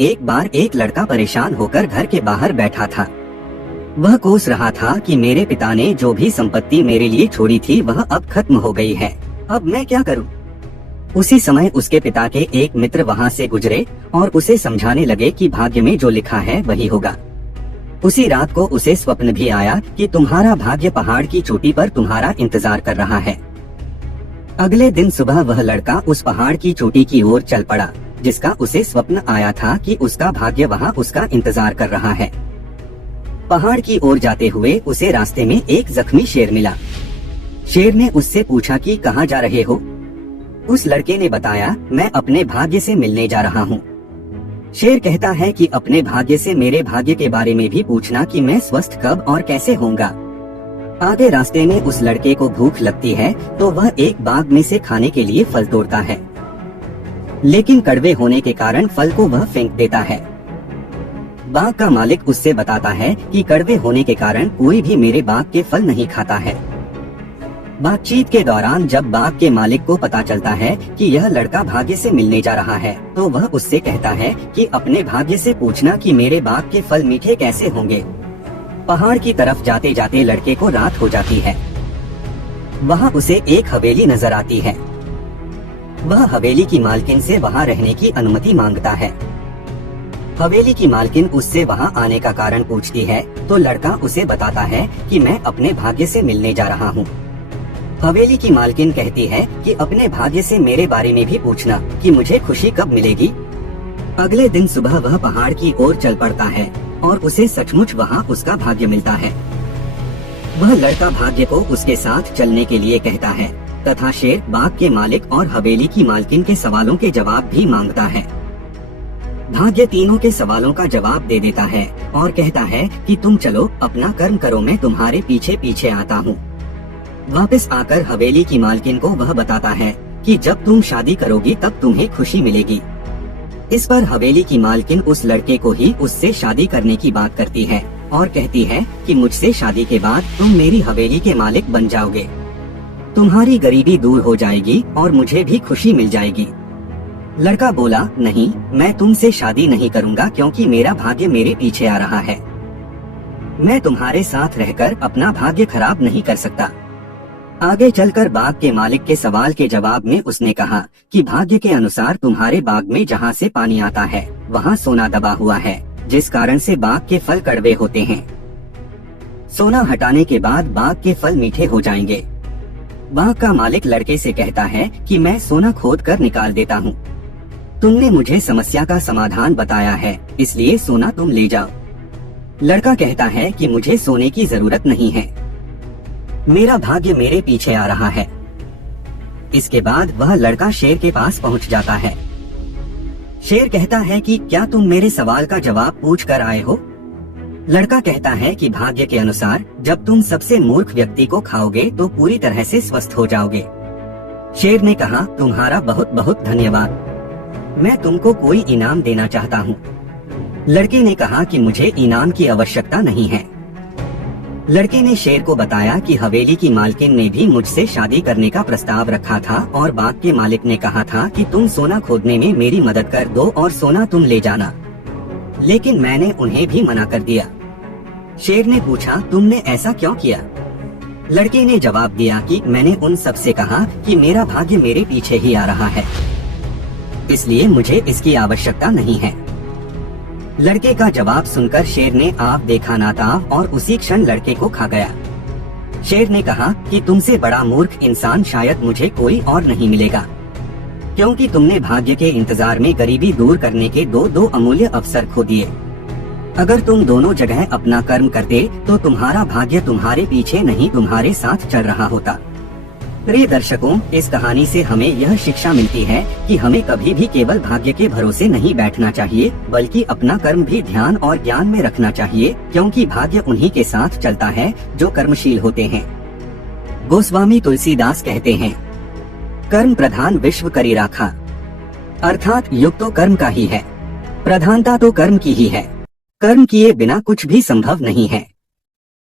एक बार एक लड़का परेशान होकर घर के बाहर बैठा था। वह कोस रहा था कि मेरे पिता ने जो भी संपत्ति मेरे लिए छोड़ी थी वह अब खत्म हो गई है, अब मैं क्या करूं? उसी समय उसके पिता के एक मित्र वहां से गुजरे और उसे समझाने लगे कि भाग्य में जो लिखा है वही होगा। उसी रात को उसे स्वप्न भी आया कि तुम्हारा भाग्य पहाड़ की चोटी पर तुम्हारा इंतजार कर रहा है। अगले दिन सुबह वह लड़का उस पहाड़ की चोटी की ओर चल पड़ा, जिसका उसे स्वप्न आया था कि उसका भाग्य वहां उसका इंतजार कर रहा है। पहाड़ की ओर जाते हुए उसे रास्ते में एक जख्मी शेर मिला। शेर ने उससे पूछा कि कहाँ जा रहे हो? उस लड़के ने बताया, मैं अपने भाग्य से मिलने जा रहा हूँ। शेर कहता है कि अपने भाग्य से मेरे भाग्य के बारे में भी पूछना कि मैं स्वस्थ कब और कैसे होऊंगा। आगे रास्ते में उस लड़के को भूख लगती है तो वह एक बाग में से खाने के लिए फल तोड़ता है, लेकिन कड़वे होने के कारण फल को वह फेंक देता है। बाग का मालिक उससे बताता है कि कड़वे होने के कारण कोई भी मेरे बाग के फल नहीं खाता है। बातचीत के दौरान जब बाग के मालिक को पता चलता है कि यह लड़का भाग्य से मिलने जा रहा है, तो वह उससे कहता है कि अपने भाग्य से पूछना कि मेरे बाग के फल मीठे कैसे होंगे। पहाड़ की तरफ जाते जाते लड़के को रात हो जाती है। वहाँ उसे एक हवेली नजर आती है। वह हवेली की मालकिन से वहाँ रहने की अनुमति मांगता है। हवेली की मालकिन उससे वहाँ आने का कारण पूछती है तो लड़का उसे बताता है कि मैं अपने भाग्य से मिलने जा रहा हूँ। हवेली की मालकिन कहती है कि अपने भाग्य से मेरे बारे में भी पूछना कि मुझे खुशी कब मिलेगी। अगले दिन सुबह वह पहाड़ की ओर चल पड़ता है और उसे सचमुच वहाँ उसका भाग्य मिलता है। वह लड़का भाग्य को उसके साथ चलने के लिए कहता है तथा शेर बाग के मालिक और हवेली की मालकिन के सवालों के जवाब भी मांगता है। भाग्य तीनों के सवालों का जवाब दे देता है और कहता है कि तुम चलो अपना कर्म करो, मैं तुम्हारे पीछे पीछे आता हूँ। वापस आकर हवेली की मालकिन को वह बताता है कि जब तुम शादी करोगी तब तुम्हें खुशी मिलेगी। इस पर हवेली की मालकिन उस लड़के को ही उससे शादी करने की बात करती है और कहती है कि मुझसे शादी के बाद तुम मेरी हवेली के मालिक बन जाओगे, तुम्हारी गरीबी दूर हो जाएगी और मुझे भी खुशी मिल जाएगी। लड़का बोला, नहीं, मैं तुमसे शादी नहीं करूँगा क्योंकि मेरा भाग्य मेरे पीछे आ रहा है। मैं तुम्हारे साथ रहकर अपना भाग्य खराब नहीं कर सकता। आगे चलकर बाग के मालिक के सवाल के जवाब में उसने कहा कि भाग्य के अनुसार तुम्हारे बाग में जहाँ से पानी आता है वहाँ सोना दबा हुआ है, जिस कारण से बाग के फल कड़वे होते हैं। सोना हटाने के बाद बाग के फल मीठे हो जाएंगे। बाग का मालिक लड़के से कहता है कि मैं सोना खोद कर निकाल देता हूँ। तुमने मुझे समस्या का समाधान बताया है, इसलिए सोना तुम ले जाओ। लड़का कहता है कि मुझे सोने की जरूरत नहीं है, मेरा भाग्य मेरे पीछे आ रहा है। इसके बाद वह लड़का शेर के पास पहुंच जाता है। शेर कहता है कि क्या तुम मेरे सवाल का जवाब पूछ कर आए हो? लड़का कहता है कि भाग्य के अनुसार जब तुम सबसे मूर्ख व्यक्ति को खाओगे तो पूरी तरह से स्वस्थ हो जाओगे। शेर ने कहा, तुम्हारा बहुत बहुत धन्यवाद, मैं तुमको कोई इनाम देना चाहता हूँ। लड़के ने कहा कि मुझे इनाम की आवश्यकता नहीं है। लड़के ने शेर को बताया कि हवेली की मालकिन ने भी मुझसे शादी करने का प्रस्ताव रखा था और बाग के मालिक ने कहा था कि तुम सोना खोदने में मेरी मदद कर दो और सोना तुम ले जाना, लेकिन मैंने उन्हें भी मना कर दिया। शेर ने पूछा, तुमने ऐसा क्यों किया? लड़के ने जवाब दिया कि मैंने उन सब से कहा कि मेरा भाग्य मेरे पीछे ही आ रहा है, इसलिए मुझे इसकी आवश्यकता नहीं है। लड़के का जवाब सुनकर शेर ने आप देखा ना ताव और उसी क्षण लड़के को खा गया। शेर ने कहा कि तुमसे बड़ा मूर्ख इंसान शायद मुझे कोई और नहीं मिलेगा, क्योंकि तुमने भाग्य के इंतजार में गरीबी दूर करने के दो अमूल्य अवसर खो दिए। अगर तुम दोनों जगह अपना कर्म करते तो तुम्हारा भाग्य तुम्हारे पीछे नहीं तुम्हारे साथ चल रहा होता। प्रिय दर्शकों, इस कहानी से हमें यह शिक्षा मिलती है कि हमें कभी भी केवल भाग्य के भरोसे नहीं बैठना चाहिए, बल्कि अपना कर्म भी ध्यान और ज्ञान में रखना चाहिए, क्योंकि भाग्य उन्हीं के साथ चलता है जो कर्मशील होते हैं। गोस्वामी तुलसीदास कहते हैं, कर्म प्रधान विश्व करी राखा, अर्थात युग तो कर्म का ही है, प्रधानता तो कर्म की ही है। कर्म किए बिना कुछ भी संभव नहीं है।